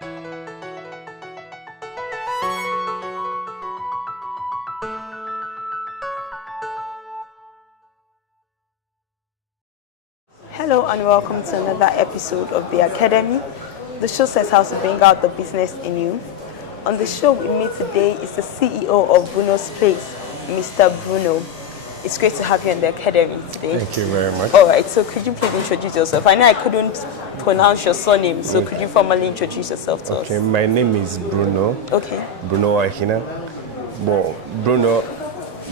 Hello and welcome to another episode of The Academy. The show says how to bring out the business in you. On the show we meet today is the CEO of Bruno's Place, Mr. Bruno. It's great to have you in The Academy today. Thank you very much. Alright, so could you please introduce yourself? I know I couldn't pronounce your surname, so could you formally introduce yourself to us? Okay, my name is Bruno. Okay. Bruno Oaikhinan. Well, Bruno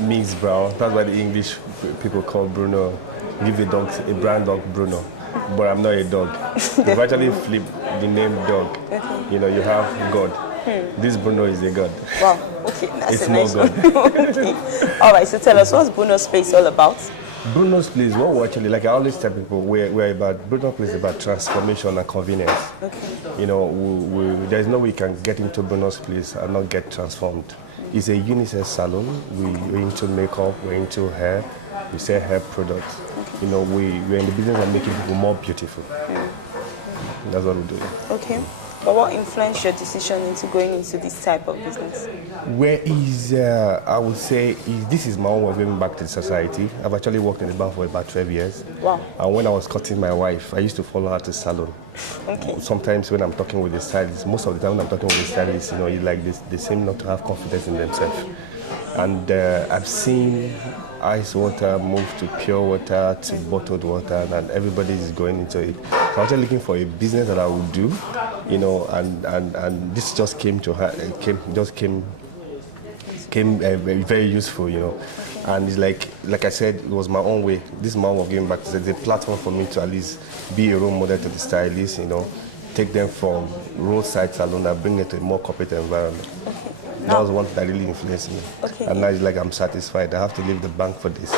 means brown. That's why the English people call Bruno. Give the dog a brown dog Bruno, but I'm not a dog. You've actually flipped the name dog. Okay. You know, you have God. This Bruno is a God. Wow, okay, that's it's a nice more God. Okay. All right, so tell us, what's Bruno's Place all about? Bruno's Place, what we actually, like I always tell people, we're about, Bruno's Place is about transformation and convenience. Okay. You know, there's no way you can get into Bruno's Place and not get transformed. It's a unisex salon. We're into makeup, we're into hair, we sell hair products. You know, we're in the business of making people more beautiful. That's what we do. Okay. But what influenced your decision into going into this type of business? Where is, I would say, this is my own way of giving back to society. I've actually worked in the bank for about 12 years. Wow. And when I was cutting my wife, I used to follow her to salon. Okay. Sometimes when I'm talking with the stylist, most of the time when I'm talking with the stylist, you know, like they seem not to have confidence in themselves. And I've seen ice water move to pure water to bottled water, and everybody is going into it. So I'm actually looking for a business that I would do, you know, and this just came very useful, you know. And it's like I said, it was my own way. This is my own way of giving back. It's a platform for me to at least be a role model to the stylists, you know, take them from roadside salon and bring it to a more corporate environment. Okay. That was one that really influenced me. Okay. And now it's like I'm satisfied. I have to leave the bank for this.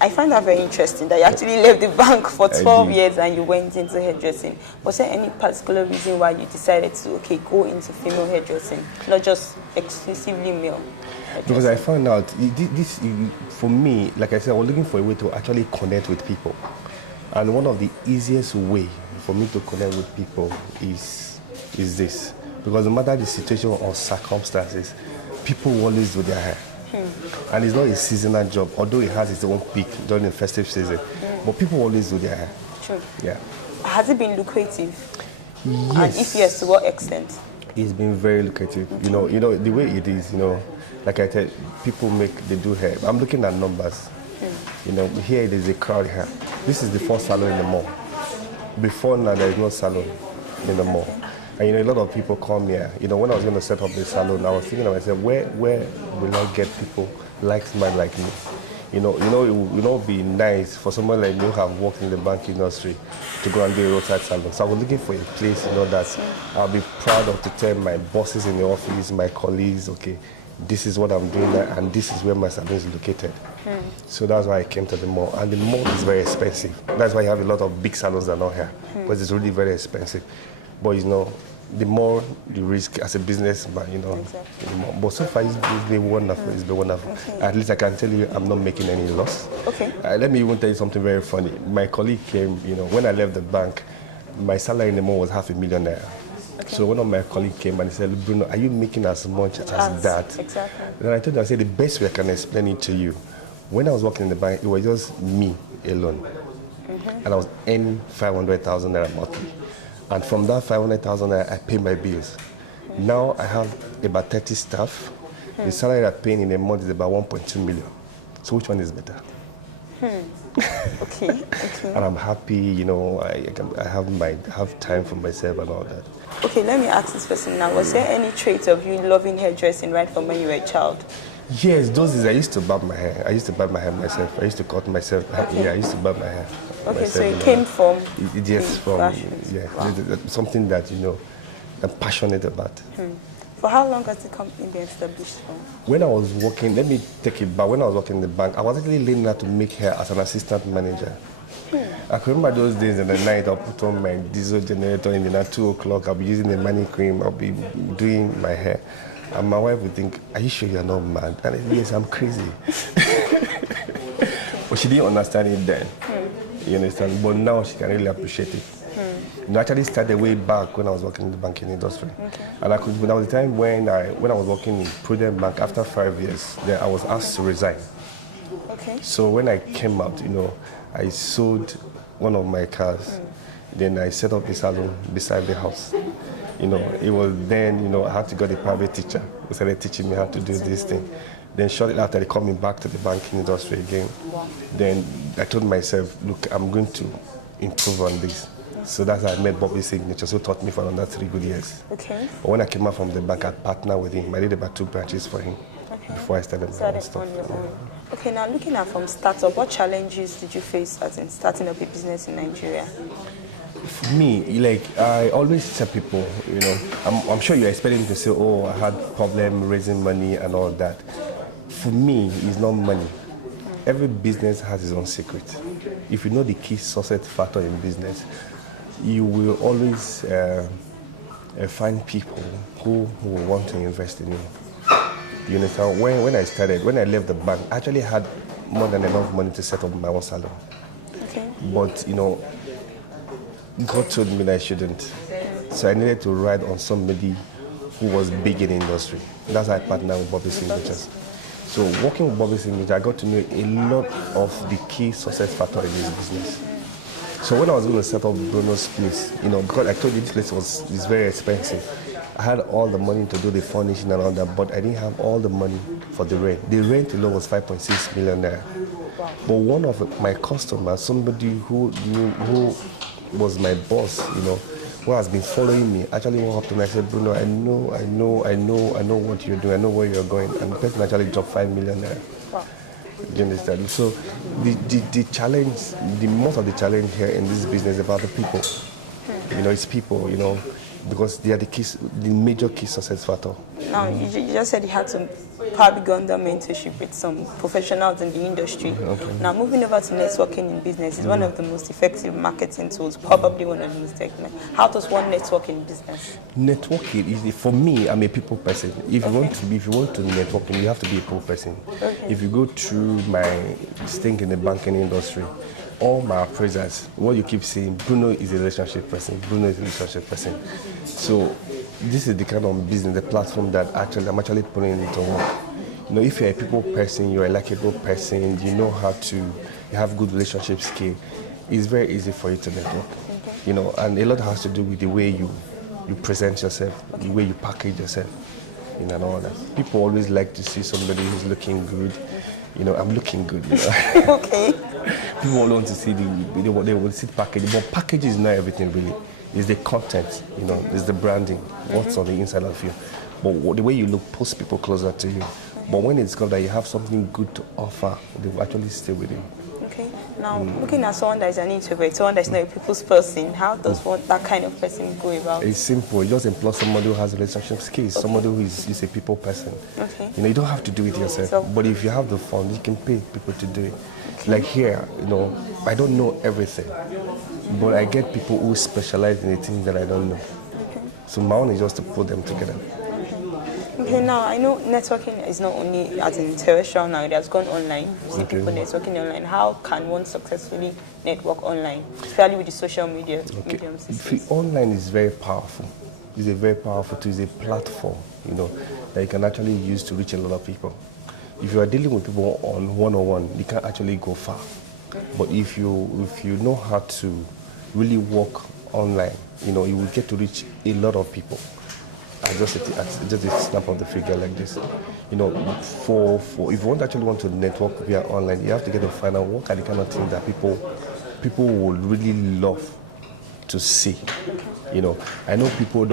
I find that very interesting that you actually left the bank for 12 years and you went into hairdressing. Was there any particular reason why you decided to go into female hairdressing, not just exclusively male? Because I found out this for me, like I said, I was looking for a way to actually connect with people. And one of the easiest way for me to connect with people is this. Because no matter the situation or circumstances, people always do their hair. And it's not a seasonal job, although it has its own peak during the festive season. But people always do their hair. True. Yeah. Has it been lucrative? Yes. And if yes, to what extent? It's been very lucrative. Okay. You know the way it is. You know, like I said, they do hair. I'm looking at numbers. You know, here there's a crowd here. This is the first salon in the mall. Before now, there is no salon in the mall. And you know, a lot of people come here. You know, when I was going to set up the salon, I was thinking to myself, where will I get people like-minded like me? You know, it would be nice for someone like me who have worked in the bank industry to go and do a roadside salon. So I was looking for a place, you know, that I'll be proud of to tell my bosses in the office, my colleagues, okay, this is what I'm doing now, and this is where my salon is located. So that's why I came to the mall. And the mall is very expensive. That's why you have a lot of big salons that are not here, because it's really very expensive. But you know, the more the risk as a businessman, you know. Exactly. But so far it's been wonderful. It's been wonderful. Okay. At least I can tell you I'm not making any loss. Okay. Let me even tell you something very funny. My colleague came, you know, when I left the bank, my salary in the month was $500,000 naira. Okay. So one of my colleagues came and he said, Bruno, are you making as much as that? Exactly. Then I told him, I said, the best way I can explain it to you. When I was working in the bank, it was just me alone. And I was earning 500,000 naira monthly. And from that 500,000, I pay my bills. Now I have about 30 staff. The salary I'm paying in a month is about 1.2 million. So which one is better? Okay. And I'm happy, you know, I have time for myself and all that. Okay, let me ask this person now. Was there any trait of you loving hairdressing right from when you were a child? Yes, those days I used to barb my hair. I used to barb my hair myself. I used to cut myself. Okay. Yeah, I used to barb my hair. Okay, so it came from something that, you know, I'm passionate about. For how long has the company been established for? When I was working, let me take it back. When I was working in the bank, I was actually learning how to make hair as an assistant manager. I can remember those days in the night, I'll put on my diesel generator in the night, 2 o'clock, I'll be using the money cream, I'll be doing my hair. And my wife would think, are you sure you're not mad? And I said, yes, I'm crazy. But she didn't understand it then. You understand? But now she can really appreciate it. You know, actually started way back when I was working in the banking industry. And there was a time when I was working in Prudent Bank after 5 years, then I was asked to resign. So when I came out, you know, I sold one of my cars. Then I set up a salon beside the house. You know, it was then, you know, I had to get a private teacher who started teaching me how to do this thing. Then shortly after, they called me back to the banking industry again. Then I told myself, look, I'm going to improve on this. So that's how I met Bobby's Signature, who taught me for another 3 good years. But when I came out from the bank, I partnered with him. I did about 2 branches for him before I started my own stuff. Okay, now looking at from startup, what challenges did you face as in starting up a business in Nigeria? For me, like I always tell people, you know, I'm sure you're expecting to say, oh, I had problem raising money and all that. For me, it's not money. Every business has its own secret. If you know the key success factor in business, you will always find people who will want to invest in you. You understand? When I started, when I left the bank, I actually had more than enough money to set up my own salon. But, you know, God told me that I shouldn't. So I needed to ride on somebody who was big in the industry. That's how I partnered with Bobby Signatures. So working with Bobby Signature, I got to know a lot of the key success factors in this business. So when I was going to set up Bruno's place, you know, because I told you this place is very expensive. I had all the money to do the furnishing and all that, but I didn't have all the money for the rent. The rent alone was 5.6 million naira. But one of my customers, somebody who was my boss, you know, who has been following me, actually walked up to me and said, Bruno, I know what you're doing, I know where you're going. And the person actually dropped 5 million naira. Do you understand? So the challenge, the most of the challenge here in this business is about the people. You know, it's people, you know, because they are the major key success factor. Now, you just said you had to probably go under mentorship with some professionals in the industry. Now, moving over to networking in business is one of the most effective marketing tools, probably one of the most technical. How does one network in business? Networking is, for me, I'm a people person. If you want to network, you have to be a people person. If you go through my stint in the banking industry, all my appraisers, what you keep saying, Bruno is a relationship person, Bruno is a relationship person. So this is the kind of business, the platform that I'm actually putting into work. You know, if you're a people person, you're a likable person, you know how to, you have good relationship skill, it's very easy for you to network. You know, and a lot has to do with the way you present yourself, the way you package yourself, you know, and all that. People always like to see somebody who's looking good. You know, I'm looking good, you know. People want to see they will see the package, but package is not everything really. It's the content, you know, it's the branding, what's on the inside of you. But the way you look pulls people closer to you. But when it's called that you have something good to offer, they will actually stay with you. Now, looking at someone that is an introvert, someone that is not a people's person, how does that kind of person go about? It's simple. You just employ somebody who has relationship skills, somebody who is a people person. You know, you don't have to do it yourself. But if you have the fund, you can pay people to do it. Like here, you know, I don't know everything, but I get people who specialize in the things that I don't know. So my own is just to put them together. Now I know networking is not only as in terrestrial now, it has gone online. You see people networking online. How can one successfully network online, especially with the social media medium systems? Online is very powerful. It's a very powerful tool. It's a platform, you know, that you can actually use to reach a lot of people. If you are dealing with people on one-on-one, you can actually go far. But if you know how to really work online, you know, you will get to reach a lot of people. Just a snap of the figure like this. You know, for if you actually want to network via online, you have to get to find out what are the kind of things that people will really love to see. You know, I know people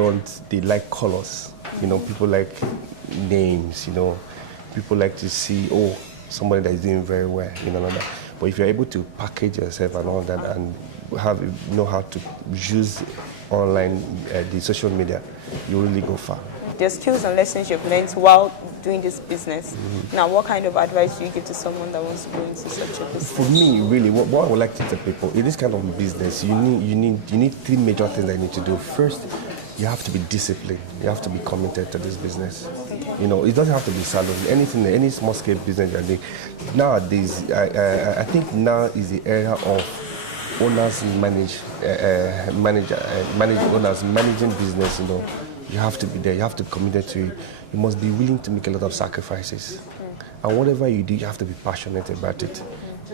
they like colors. You know, people like names. You know, people like to see somebody that is doing very well. You know, that. But if you're able to package yourself and all that and know how to use online, the social media, you really go far. The skills and lessons you've learned while doing this business. Now, what kind of advice do you give to someone that wants to go into such a business? For me, really, what I would like to tell people, in this kind of business, you need 3 major things that you need to do. First, you have to be disciplined. You have to be committed to this business. You know, it doesn't have to be salon. Any small scale business you're doing. Nowadays, I think now is the era of owners manage owners managing business, you know, you have to be there. You have to be committed to it. You must be willing to make a lot of sacrifices. And whatever you do, you have to be passionate about it.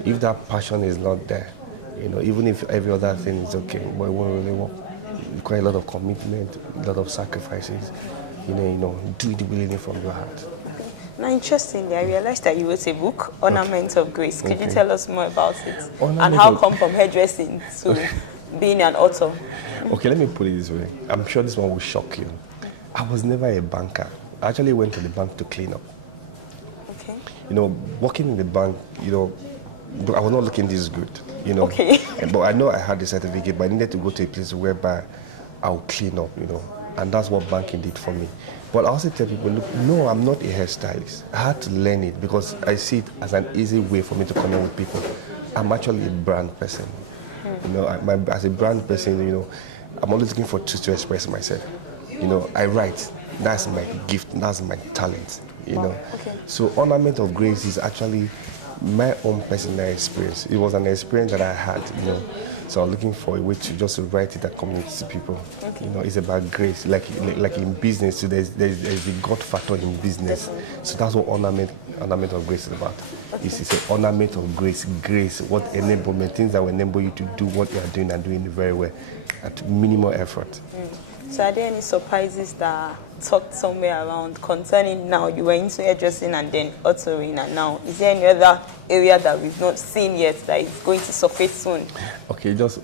If that passion is not there, you know, even if every other thing is okay, but it won't really work. Require a lot of commitment, a lot of sacrifices. You know, do it willingly from your heart. Now, interestingly, I realized that you wrote a book, Ornament of Grace. Could you tell us more about it? And how come from hairdressing to being an author? Okay, let me put it this way. I'm sure this one will shock you. I was never a banker. I actually went to the bank to clean up. Okay. You know, working in the bank, you know, I was not looking this good, you know. Okay. But I know I had the certificate, but I needed to go to a place whereby I'll clean up, you know. And that's what banking did for me. But I also tell people, look, no, I'm not a hairstylist. I had to learn it because I see it as an easy way for me to connect with people. I'm actually a brand person. You know, as a brand person, you know, I'm always looking for tools to express myself. You know, I write. That's my gift. That's my talent. You know. Okay. So Ornament of Grace is actually my own personal experience. It was an experience that I had, you know. So I'm looking for a way to just write it and communicate to people. Okay. You know, it's about grace. Like in business, so there's the God factor in business. Definitely. So that's what Ornament of Grace is about. Okay. It's an ornament of grace, what enablement, things that will enable you to do what you are doing and doing it very well at minimal effort. So are there any surprises that are tucked somewhere around concerning now you were into hairdressing and then authoring, and now is there any other area that we've not seen yet that is going to surface soon? Okay, just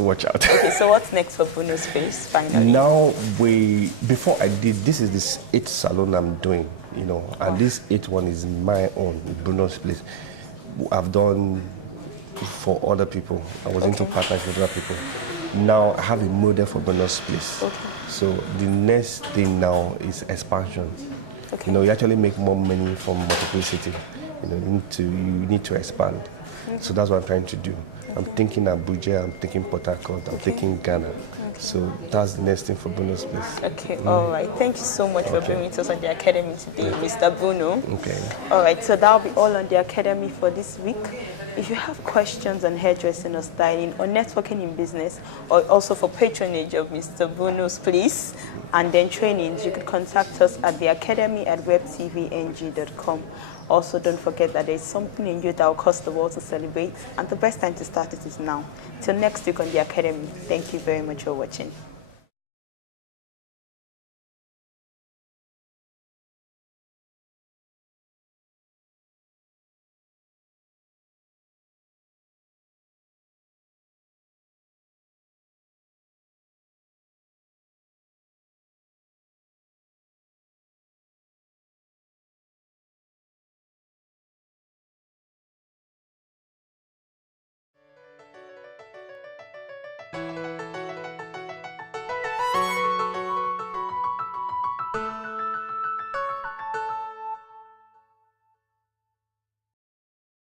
watch out. Okay, so what's next for Bruno's Place finally? Now before I did, this is this 8th salon I'm doing, you know, and this 8th one is my own, Bruno's Place. I've done for other people. I was into partnership with other people. Now I have a model for Bruno's Place. Okay. So the next thing now is expansion. Okay. You know, you actually make more money from multiplicity. You know, you need to expand. Okay. So that's what I'm trying to do. Okay. I'm thinking Abuja, I'm thinking Port Harcourt, I'm thinking Ghana. Okay. So that's the next thing for Bruno's Place. Okay, all right. Thank you so much for being with us on the Academy today, Mr. Bruno. Okay. All right, so that'll be all on the Academy for this week. If you have questions on hairdressing or styling or networking in business, or also for patronage of Mr. Bruno's Place and then trainings, you could contact us at the academy@webtvng.com. Also, don't forget that there's something in you that will cause the world to celebrate, and the best time to start it is now. Till next week on the Academy, thank you very much for watching.